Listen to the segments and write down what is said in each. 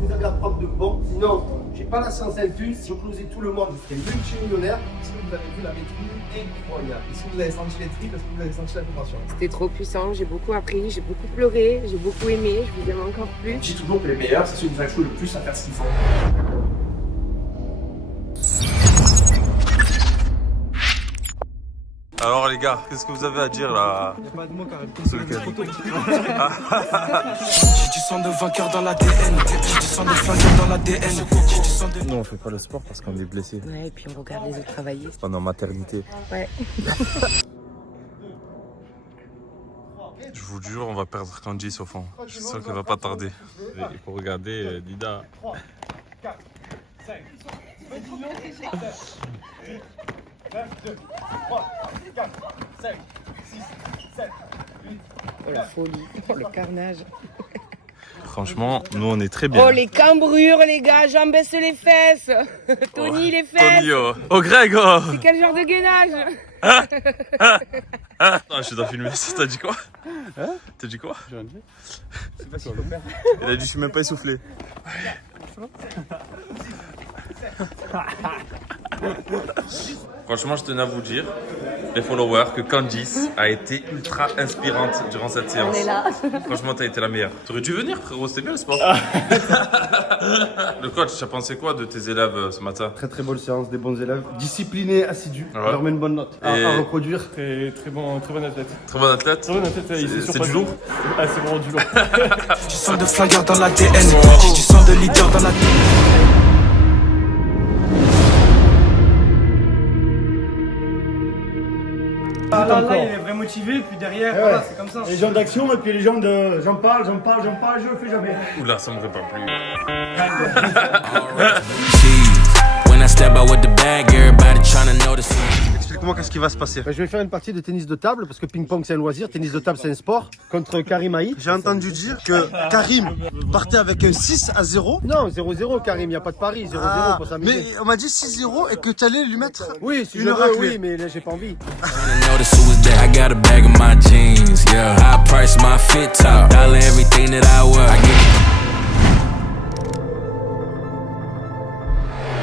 que vous avez à prendre de bon. Sinon, j'ai pas la science infuse. Si je closais tout le monde, je serais multimillionnaire. Est-ce que vous avez vu la maîtrise incroyable? Est-ce que vous avez senti les tripes? Est-ce que vous avez senti la vibration? C'était trop puissant, j'ai beaucoup appris, j'ai beaucoup pleuré, j'ai beaucoup aimé, je vous aime encore plus. Je dis toujours que les meilleurs, c'est ceux qui nous échouent le plus à faire ce qu'ils font. Alors les gars, qu'est-ce que vous avez à dire là? Il n'y a pas de mots carrément. Sur lequel? J'ai du sang de vainqueur dans l'ADN. J'ai du sang de flingueur dans l'ADN. J'ai du sang de... Nous on fait pas le sport parce qu'on est blessé. Ouais, et puis on regarde les autres travailler. Pendant maternité. Ouais. Je vous jure, on va perdre Candice au fond. Je suis sûr qu'elle va pas tarder. Il faut regarder Dida. 4, 5, 9, 2, 3, 4, 5, 6, 7, 8. Oh la folie, oh le carnage. Franchement, nous on est très bien. Oh les cambrures les gars, j'en baisse les fesses. Tony les fesses. Tony, oh Greg, oh. C'est quel genre de gainage? Ah, je dois filmer ça, t'as dit quoi? T'as dit quoi? Il a dit je suis même pas essoufflé. Franchement, je tenais à vous dire, les followers, que Candice a été ultra inspirante durant cette séance. On est là. Franchement, t'as été la meilleure. T'aurais dû venir, frérot, c'était bien le sport. Le coach, tu as pensé quoi de tes élèves ce matin? Très très bonne séance, des bons élèves, disciplinés, assidus, Ouais. on leur met une bonne note à reproduire. Très bon athlète. Très bon athlète. Très bon athlète, il s'est C'est surpassé. du lourd? Ah, c'est vraiment du lourd. J'ai du sang de flingueur dans l'ADN. J'ai du sang de leader dans l'ADN. Là, il est vraiment motivé, puis derrière, voilà, c'est comme ça. Les gens d'action et puis les gens de j'en parle, je le fais jamais. Oula, ça m'aurait pas plu. When I step out with the bag, everybody trying to notice me. Explique-moi qu'est-ce qui va se passer. Je vais faire une partie de tennis de table parce que ping-pong c'est un loisir, tennis de table c'est un sport, contre Karim Haït. J'ai entendu dire que Karim partait avec un 6-0. Non, 0-0 Karim, il n'y a pas de pari, 0-0 pour s'amuser. Mais on m'a dit 6-0 et que tu allais lui mettre Oui, si une je veux, raclée. oui, mais là j'ai pas envie. Trying to notice who was there. I got a bag of my jeans, yeah. I price my fit top, dollar everything that I wear. I get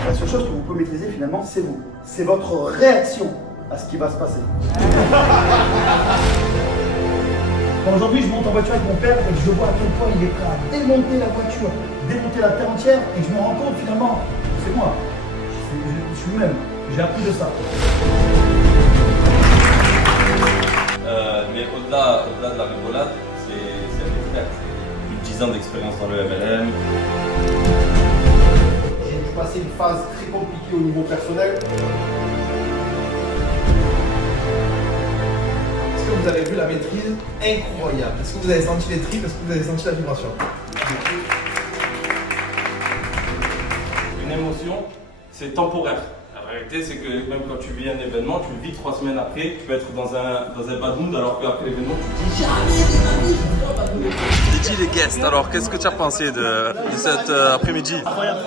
La seule chose que vous pouvez maîtriser finalement, c'est vous. C'est votre réaction à ce qui va se passer. Quand aujourd'hui je monte en voiture avec mon père et que je vois à quel point il est prêt à démonter la voiture, démonter la terre entière, et que je me rends compte finalement, c'est moi. Je suis moi-même. J'ai appris de ça. Mais au-delà de la rigolade, c'est un des frères. C'est plus de 10 ans d'expérience dans le MLM. J'ai passé une phase très compliquée au niveau personnel. Est-ce que vous avez vu la maîtrise incroyable? Est-ce que vous avez senti les tripes? Est-ce que vous avez senti la vibration? Une émotion, c'est temporaire. La réalité, c'est que même quand tu vis un événement, tu le vis 3 semaines après, tu peux être dans un bad mood, alors qu'après l'événement, tu te dis jamais. Didi les guests, alors qu'est-ce que tu as pensé de cet après-midi? Incroyable,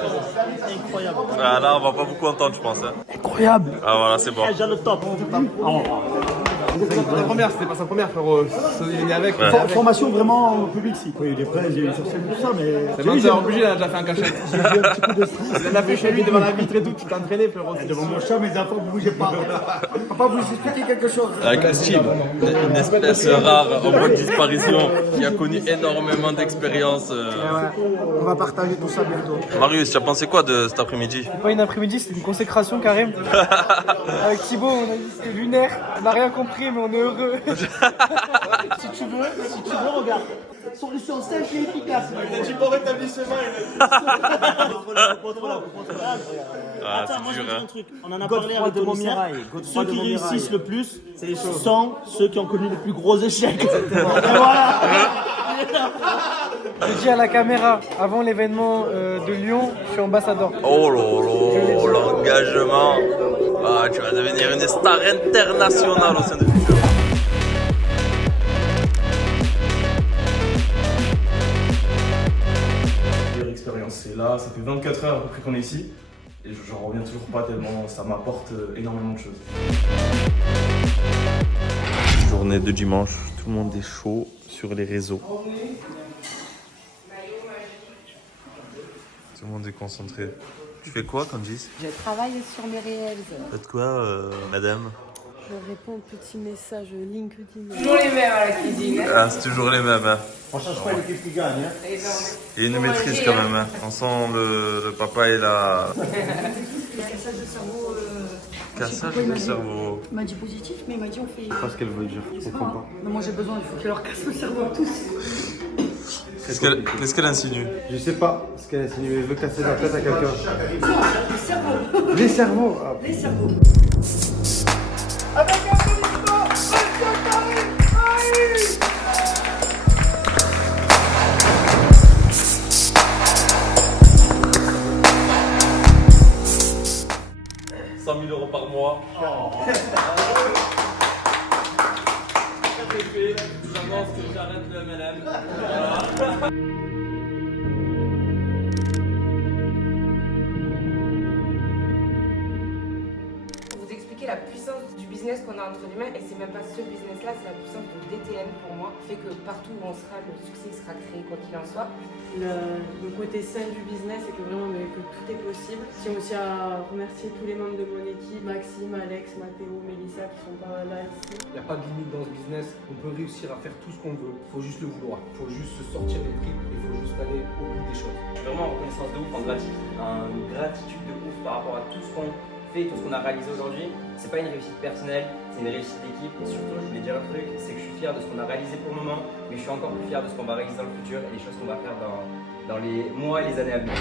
incroyable. Ah, là, on va pas beaucoup entendre, je pense. Hein. Incroyable. Ah voilà, c'est bon. J'ai le top. C'était pas sa première, frérot. Il est avec. Ouais. Formation vraiment publique, si. Oui, il est prêt, j'ai eu sur scène tout ça, mais. C'est obligé, il a déjà fait un cachette. J'ai eu un petit coup de stress. Il en a fait chez lui devant la vitre et tout, tu t'es entraîné, frérot. Devant mon chat, mes enfants, vous bougez pas. Papa, vous expliquez quelque chose. Avec Steve, une espèce rare en voie de disparition qui a connu énormément d'expériences. On va partager tout ça bientôt. Marius, tu as pensé quoi de cet après-midi? Pas une après-midi, c'était une consécration Karim. Avec Thibaut, on a dit c'était lunaire. On n'a rien compris, mais on est heureux. Si tu veux, regarde. Solution simple et efficace. Du bon rétablissement. Ah, Attends, moi c'est je dur, vais dire hein. un truc. On en a parlé avec le commissaire. Ceux qui réussissent le plus sont ceux qui ont connu les plus gros échecs. Et voilà. J'ai dit à la caméra, avant l'événement de Lyon, je suis ambassadeur. Oh là là, l'engagement. Ah, tu vas devenir une star internationale au sein de Futur. Expérience, c'est là, ça fait 24 heures à peu près qu'on est ici. Et j'en reviens toujours pas tellement ça m'apporte énormément de choses. Journée de dimanche, tout le monde est chaud sur les réseaux. Tout le monde est concentré. Tu fais quoi, Candice? Je travaille sur mes réels. Faites quoi, madame? Je réponds aux petits messages LinkedIn. Toujours les mêmes à la cuisine. Ah, c'est toujours les mêmes. Hein. On change pas l'équipe qui gagne. Hein. Il y a une maîtrise quand même. Hein. On sent le papa et la... Cassage de cerveau. Cassage de cerveau. Il m'a dit positif, mais il m'a dit on fait. Je sais pas ce qu'elle veut dire. Je comprends pas. Non, moi j'ai besoin, il faut qu'il leur casse le cerveau à tous. Qu'est-ce qu'elle insinue? Je sais pas ce qu'elle insinue. Elle veut casser la tête à quelqu'un. Non, le cerveau. Les cerveaux. Ah. Les cerveaux. Avec un applaudissement, monsieur Karim Maïs. 100 000 € par mois. J'annonce que j'arrête le MLM. Voilà. Vous expliquer la puissance du business qu'on a entre les mains, et c'est même pas ce business-là, c'est la puissance de DTN pour moi, fait que partout où on sera, le succès sera créé quoi qu'il en soit. Le côté sain du business, c'est que vraiment que tout est possible. Je tiens aussi à remercier tous les membres de mon équipe, Maxime, Alex, Mathéo, Mélissa qui sont pas là ici. Il n'y a pas de limite dans ce business, on peut réussir à faire tout ce qu'on veut, il faut juste le vouloir, il faut juste se sortir les tripes, il faut juste aller au bout des choses. Je suis vraiment en reconnaissance de ouf, en gratitude de ouf par rapport à tout ce qu'on fait, tout ce qu'on a réalisé aujourd'hui. C'est pas une réussite personnelle, c'est une réussite d'équipe. Et surtout, je voulais dire un truc, c'est que je suis fier de ce qu'on a réalisé pour le moment, mais je suis encore plus fier de ce qu'on va réaliser dans le futur et les choses qu'on va faire dans les mois et les années à venir.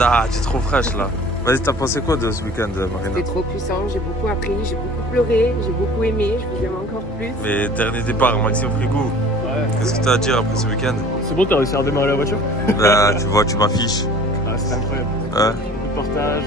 Ah, tu es trop fraîche là. Vas-y, t'as pensé quoi de ce week-end, Marina? C'était trop puissant, j'ai beaucoup appris, j'ai beaucoup pleuré, j'ai beaucoup aimé, je vous aime encore plus. Mais dernier départ, Maxime Frigo. Ouais. Qu'est-ce que t'as à dire après ce week-end? C'est bon, t'as réussi à redémarrer la voiture? Bah, tu vois, tu m'affiches. Ah, c'est incroyable. Ouais. Beaucoup de partage.